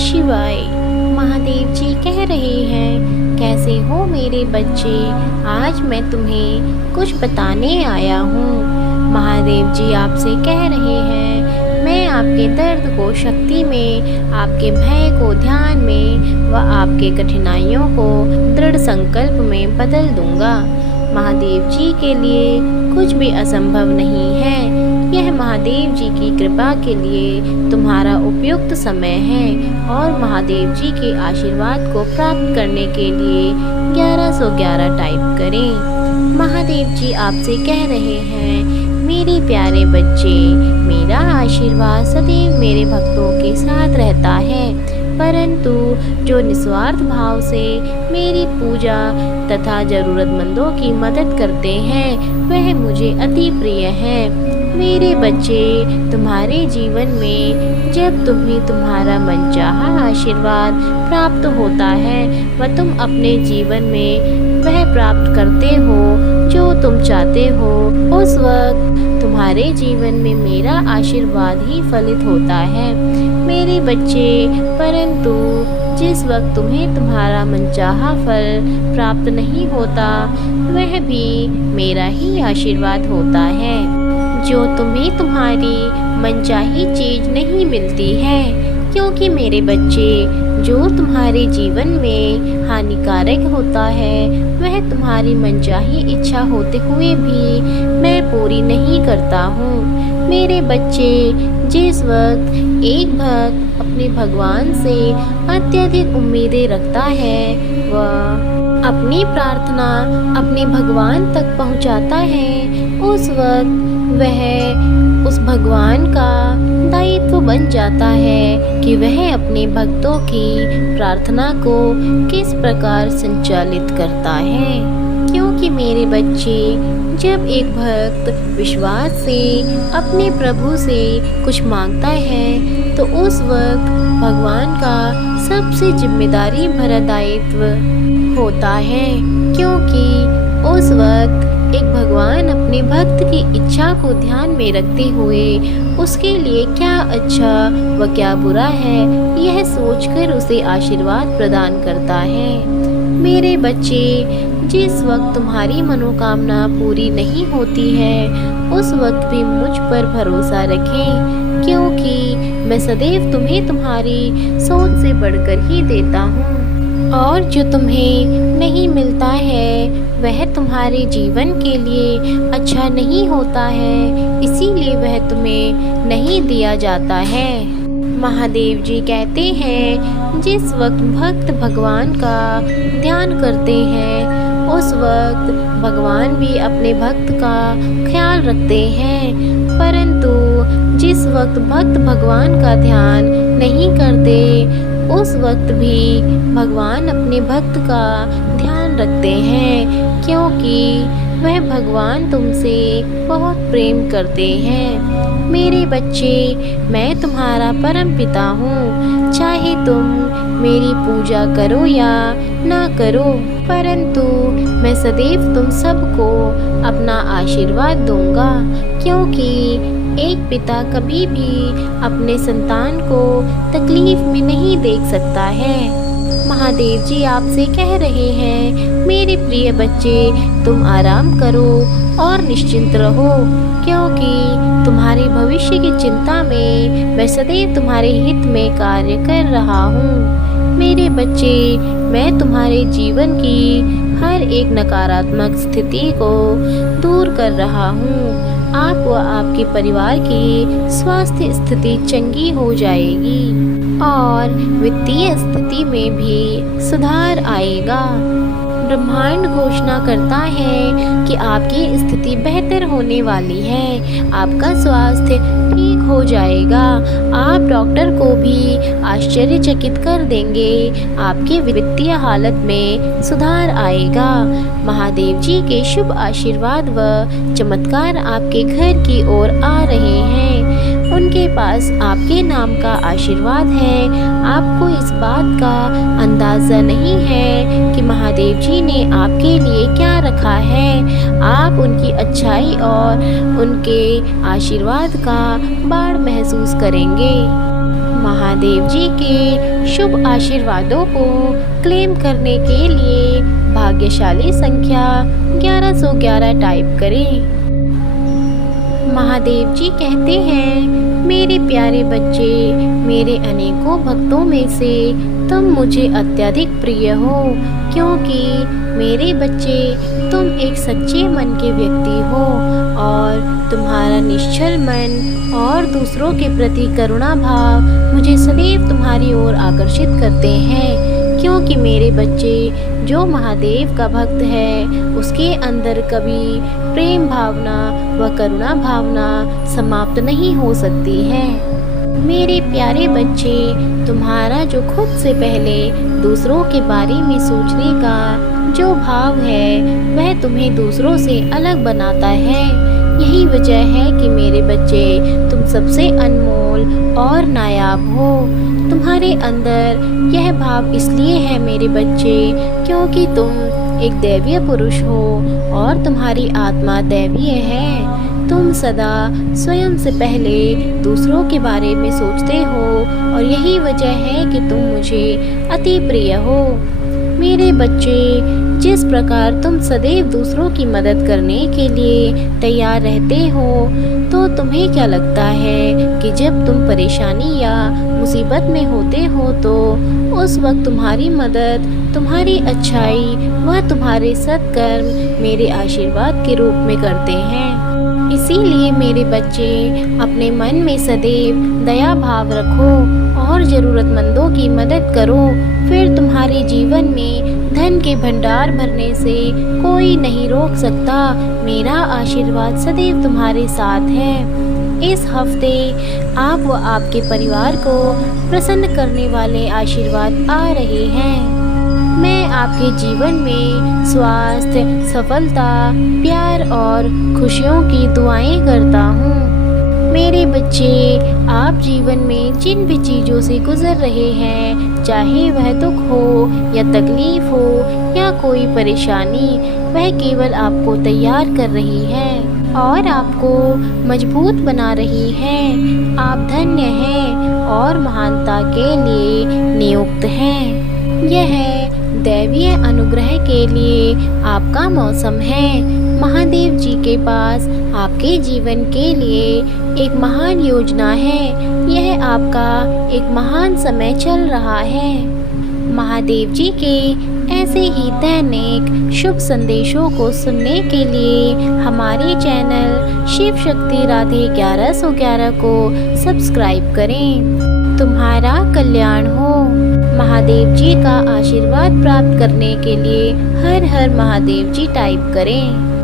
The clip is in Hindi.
शिवाय। महादेव जी कह रहे हैं, कैसे हो मेरे बच्चे। आज मैं तुम्हें कुछ बताने आया हूँ। महादेव जी आपसे कह रहे हैं, मैं आपके दर्द को शक्ति में, आपके भय को ध्यान में व आपके कठिनाइयों को दृढ़ संकल्प में बदल दूंगा। महादेव जी के लिए कुछ भी असंभव नहीं है। यह महादेव जी की कृपा के लिए तुम्हारा उपयुक्त समय है और महादेव जी के आशीर्वाद को प्राप्त करने के लिए 1111 टाइप करें। महादेव जी आपसे कह रहे हैं, मेरे प्यारे बच्चे, मेरा आशीर्वाद सदैव मेरे भक्तों के साथ रहता है, परंतु जो निस्वार्थ भाव से मेरी पूजा तथा जरूरतमंदों की मदद करते हैं वह मुझे अति प्रिय है। मेरे बच्चे, तुम्हारे जीवन में जब तुम्हें तुम्हारा मनचाहा आशीर्वाद प्राप्त होता है व तुम अपने जीवन में वह प्राप्त करते हो जो तुम चाहते हो, उस वक्त तुम्हारे जीवन में मेरा आशीर्वाद ही फलित होता है मेरे बच्चे। परंतु जिस वक्त तुम्हें तुम्हारा मनचाहा फल प्राप्त नहीं होता वह भी मेरा ही आशीर्वाद होता है। जो तुम्हें तुम्हारी मनचाही चीज नहीं मिलती है, क्योंकि मेरे बच्चे, जो तुम्हारे जीवन में हानिकारक होता है वह तुम्हारी मनचाही इच्छा होते हुए भी मैं पूरी नहीं करता हूँ। मेरे बच्चे, जिस वक्त एक भक्त अपने भगवान से अत्यधिक उम्मीदें रखता है वह अपनी प्रार्थना अपने भगवान तक पहुँचाता है, उस वक्त वह उस भगवान का दायित्व बन जाता है कि वह अपने भक्तों की प्रार्थना को किस प्रकार संचालित करता है। क्योंकि मेरे बच्चे, जब एक भक्त विश्वास से अपने प्रभु से कुछ मांगता है तो उस वक्त भगवान का सबसे जिम्मेदारी भरा दायित्व होता है, क्योंकि उस वक्त एक भगवान अपने भक्त की इच्छा को ध्यान में रखते हुए उसके लिए क्या अच्छा व क्या बुरा है यह सोचकर उसे आशीर्वाद प्रदान करता है। मेरे बच्चे, जिस वक्त तुम्हारी मनोकामना पूरी नहीं होती है उस वक्त भी मुझ पर भरोसा रखें, क्योंकि मैं सदैव तुम्हें तुम्हारी सोच से बढ़कर ही देता हूँ और जो तुम्हें नहीं मिलता है वह तुम्हारे जीवन के लिए अच्छा नहीं होता है, इसीलिए वह तुम्हें नहीं दिया जाता है। महादेव जी कहते हैं, जिस वक्त भक्त भगवान का ध्यान करते हैं उस वक्त भगवान भी अपने भक्त का ख्याल रखते हैं, परंतु जिस वक्त भक्त भगवान का ध्यान नहीं करते उस वक्त भी भगवान अपने भक्त का ध्यान रखते हैं, क्योंकि वह भगवान तुमसे बहुत प्रेम करते हैं। मेरे बच्चे, मैं तुम्हारा परम पिता हूँ, चाहे तुम मेरी पूजा करो या ना करो, परंतु मैं सदैव तुम सबको अपना आशीर्वाद दूंगा, क्योंकि एक पिता कभी भी अपने संतान को तकलीफ में नहीं देख सकता है। महादेव जी आपसे कह रहे हैं, मेरे प्रिय बच्चे, तुम आराम करो और निश्चिंत रहो, क्योंकि तुम्हारे भविष्य की चिंता में मैं सदैव तुम्हारे हित में कार्य कर रहा हूँ। मेरे बच्चे, मैं तुम्हारे जीवन की हर एक नकारात्मक स्थिति को दूर कर रहा हूँ। आप व आपके परिवार की स्वास्थ्य स्थिति चंगी हो जाएगी और वित्तीय स्थिति में भी सुधार आएगा। ब्रह्मांड घोषणा करता है कि आपकी स्थिति बेहतर होने वाली है, आपका स्वास्थ्य ठीक हो जाएगा, आप डॉक्टर को भी आश्चर्यचकित कर देंगे, आपके वित्तीय हालत में सुधार आएगा। महादेव जी के शुभ आशीर्वाद व चमत्कार आपके घर की ओर आ रहे हैं। उनके पास आपके नाम का आशीर्वाद है। आपको इस बात का अंदाज़ा नहीं है कि महादेव जी ने आपके लिए क्या रखा है। आप उनकी अच्छाई और उनके आशीर्वाद का बाढ़ महसूस करेंगे। महादेव जी के शुभ आशीर्वादों को क्लेम करने के लिए भाग्यशाली संख्या 1111 टाइप करें। महादेव जी कहते हैं, मेरे प्यारे बच्चे, मेरे अनेकों भक्तों में से तुम मुझे अत्यधिक प्रिय हो, क्योंकि मेरे बच्चे तुम एक सच्चे मन के व्यक्ति हो और तुम्हारा निश्चल मन और दूसरों के प्रति करुणा भाव मुझे सदैव तुम्हारी ओर आकर्षित करते हैं। क्योंकि मेरे बच्चे, जो महादेव का भक्त है उसके अंदर कभी प्रेम भावना व करुणा भावना समाप्त नहीं हो सकती है। मेरे प्यारे बच्चे, तुम्हारा जो खुद से पहले दूसरों के बारे में सोचने का जो भाव है वह तुम्हें दूसरों से अलग बनाता है। यही वजह है कि मेरे बच्चे, तुम सबसे अनमोल और नायाब हो। तुम्हारे अंदर यह भाव इसलिए है मेरे बच्चे, क्योंकि तुम एक दैवीय पुरुष हो और तुम्हारी आत्मा दैवीय है। तुम सदा स्वयं से पहले दूसरों के बारे में सोचते हो और यही वजह है कि तुम मुझे अति प्रिय हो। मेरे बच्चे, जिस प्रकार तुम सदैव दूसरों की मदद करने के लिए तैयार रहते हो, तो तुम्हें क्या लगता है कि जब तुम परेशानी या मुसीबत में होते हो तो उस वक्त तुम्हारी मदद, तुम्हारी अच्छाई व तुम्हारे सत्कर्म मेरे आशीर्वाद के रूप में करते हैं। इसीलिए मेरे बच्चे, अपने मन में सदैव दया भाव रखो और ज़रूरतमंदों की मदद करो। फिर तुम्हारे जीवन में धन के भंडार भरने से कोई नहीं रोक सकता। मेरा आशीर्वाद सदैव तुम्हारे साथ है। इस हफ्ते आप व आपके परिवार को प्रसन्न करने वाले आशीर्वाद आ रहे हैं। मैं आपके जीवन में स्वास्थ्य, सफलता, प्यार और खुशियों की दुआएं करता हूँ। मेरे बच्चे, आप जीवन में जिन भी चीज़ों से गुजर रहे हैं, चाहे वह दुख हो या तकलीफ हो या कोई परेशानी, वह केवल आपको तैयार कर रही है और आपको मजबूत बना रही है। आप धन्य हैं और महानता के लिए नियुक्त हैं। यह दैवीय अनुग्रह के लिए आपका मौसम है। महादेव जी के पास आपके जीवन के लिए एक महान योजना है। यह आपका एक महान समय चल रहा है। महादेव जी के ऐसे ही दैनिक शुभ संदेशों को सुनने के लिए हमारे चैनल शिव शक्ति राधे 1111 को सब्सक्राइब करें। तुम्हारा कल्याण हो। महादेव जी का आशीर्वाद प्राप्त करने के लिए हर हर महादेव जी टाइप करें।